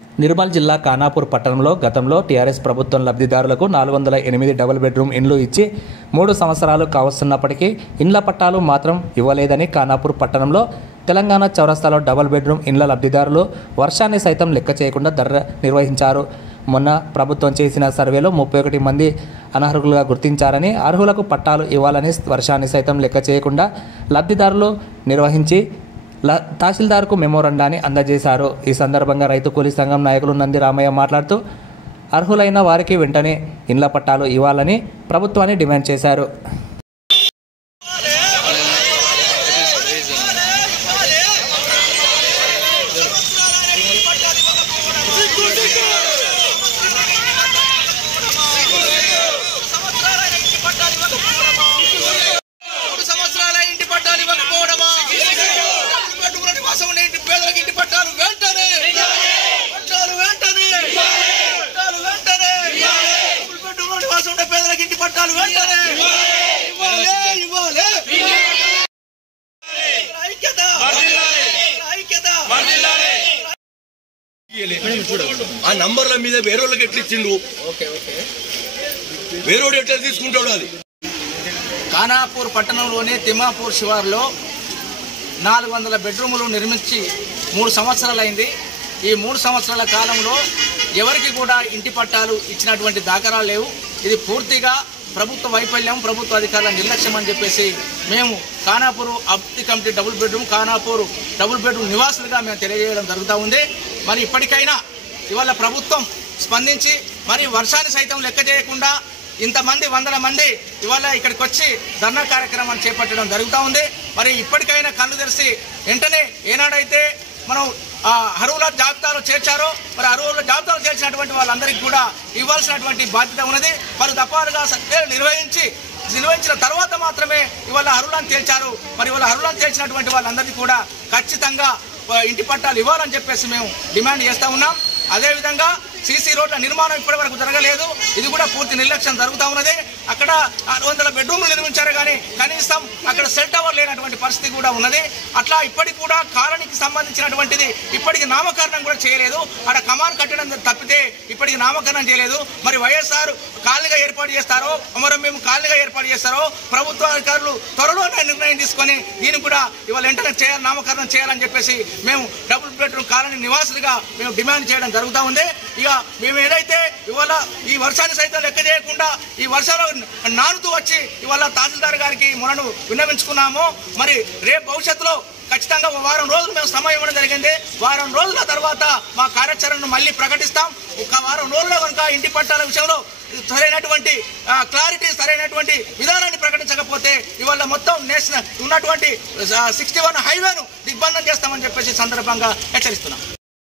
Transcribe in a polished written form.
నిర్మల్ జిల్లా ఖానాపూర్ పట్టణంలో గతంలో టీఆర్ఎస్ ప్రభుత్వం లబ్ధిదారులకు 408 డబుల్ బెడ్రూమ్ ఇండ్లు ఇచ్చి 3 సంవత్సరాలు కావస్తున్నప్పటికీ ఇండ్ల పట్టాలు మాత్రం ఇవ్వలేదని ఖానాపూర్ పట్టణంలో తెలంగాణ చౌరస్తాలో డబుల్ బెడ్రూమ్ ఇండ్ల లబ్ధిదారులు వర్షాన్ని సైతం లెక్క చేయకుండా ధర్నా నిర్వహించారు. మొన్న ప్రభుత్వం చేసిన సర్వేలో 31 మంది అనర్హులుగా గుర్తించారని, అర్హులకు పట్టాలు ఇవ్వాలని వర్షాన్ని సైతం లెక్క చేయకుండా లబ్ధిదారులు నిర్వహించి తహసీల్దార్కు మెమోరాండాన్ని అందజేశారు. ఈ సందర్భంగా రైతు కూలీ సంఘం నాయకులు నంది రామయ్య మాట్లాడుతూ అర్హులైన వారికి వెంటనే ఇండ్ల పట్టాలు ఇవ్వాలని ప్రభుత్వాన్ని డిమాండ్ చేశారు. ఆ నంబర్ల మీద వేరేళ్ళకి ఎట్లా ఇచ్చిండు, వేరేడు ఎట్లా తీసుకుంటాడు. అది ఖానాపూర్ పట్టణంలోని తిమ్మాపూర్ శివారులో 400 బెడ్రూములు నిర్మించి 3 సంవత్సరాలైంది. ఈ 3 సంవత్సరాల కాలంలో ఎవరికి కూడా ఇంటి పట్టాలు ఇచ్చినటువంటి దాఖలాలు లేవు. ఇది పూర్తిగా ప్రభుత్వ వైఫల్యం, ప్రభుత్వ అధికారుల నిర్లక్ష్యం అని చెప్పేసి మేము ఖానాపూర్ అభివృద్ధి కమిటీ ఖానాపూర్ డబుల్ బెడ్రూమ్ నివాసులుగా మేము తెలియజేయడం జరుగుతూ ఉంది. మరి ఇప్పటికైనా ఇవాళ ప్రభుత్వం స్పందించి మరి వర్షాన్ని సైతం లెక్క చేయకుండా ఇంతమంది 100 మంది ఇవాళ ఇక్కడికి వచ్చి ధర్నా కార్యక్రమాన్ని చేపట్టడం జరుగుతూ ఉంది. మరి ఇప్పటికైనా కళ్ళు తెరిచి వెంటనే ఏనాడైతే మనం అర్హుల జాబితాలో చేర్చారో మరి అర్హుల జాబితాలో చేర్చినటువంటి వాళ్ళందరికీ కూడా ఇవ్వాల్సినటువంటి బాధ్యత ఉన్నది. పలు దఫాలుగా సర్వేలు నిర్వహించిన తర్వాత మాత్రమే ఇవాళ అర్హులను తేల్చారు. మరి ఇవాళ అర్హులను తేల్చినటువంటి వాళ్ళందరికీ కూడా ఖచ్చితంగా ఇంటి పట్టాలు ఇవ్వాలని చెప్పేసి మేము డిమాండ్ చేస్తూ ఉన్నాం. అదేవిధంగా సీసీ రోడ్ల నిర్మాణం ఇప్పటి వరకు జరగలేదు. ఇది కూడా పూర్తి నిర్లక్ష్యం జరుగుతూ ఉన్నది. అక్కడ 600 బెడ్రూమ్లు నిర్మించారు కానీ కనీసం అక్కడ సెల్ టవర్ లేనటువంటి పరిస్థితి కూడా ఉన్నది. అట్లా ఇప్పటికి కూడా కాలనీకి సంబంధించినటువంటిది ఇప్పటికి నామకరణం కూడా చేయలేదు. అక్కడ కమాన్ కట్టడం తప్పితే ఇప్పటికి నామకరణం చేయలేదు. మరి వైఎస్ఆర్ కాలనీగా ఏర్పాటు చేస్తారో మరి మేము కాలనీగా ఏర్పాటు చేస్తారో ప్రభుత్వ అధికారులు త్వరలోనే నిర్ణయం తీసుకొని దీన్ని కూడా ఇవాళ వెంటనే నామకరణం చేయాలని చెప్పేసి మేము డబుల్ బెడ్రూమ్ కాలనీ నివాసులుగా మేము డిమాండ్ చేయడం జరుగుతూ ఉంది. ఇక మేము ఏదైతే ఇవాళ ఈ వర్షాన్ని సైతం లెక్క చేయకుండా ఈ వర్షాలు నానుతూ వచ్చి ఇవాళ తహసీల్దార్ గారికి మొన్న విన్నవించుకున్నాము. మరి రేపు భవిష్యత్తులో ఖచ్చితంగా 1 వారం రోజులు మేము సమయం ఇవ్వడం జరిగింది. 1 వారం రోజుల తర్వాత మా కార్యాచరణను మళ్ళీ ప్రకటిస్తాం. 1 వారం రోజుల్లో కనుక ఇంటి పట్టాల విషయంలో సరైనటువంటి క్లారిటీ, సరైనటువంటి విధానాన్ని ప్రకటించకపోతే ఇవాళ మొత్తం నేషనల్ ఉన్నటువంటి 61 హైవేను దిగ్బంధం చేస్తామని చెప్పేసి సందర్భంగా హెచ్చరిస్తున్నాం.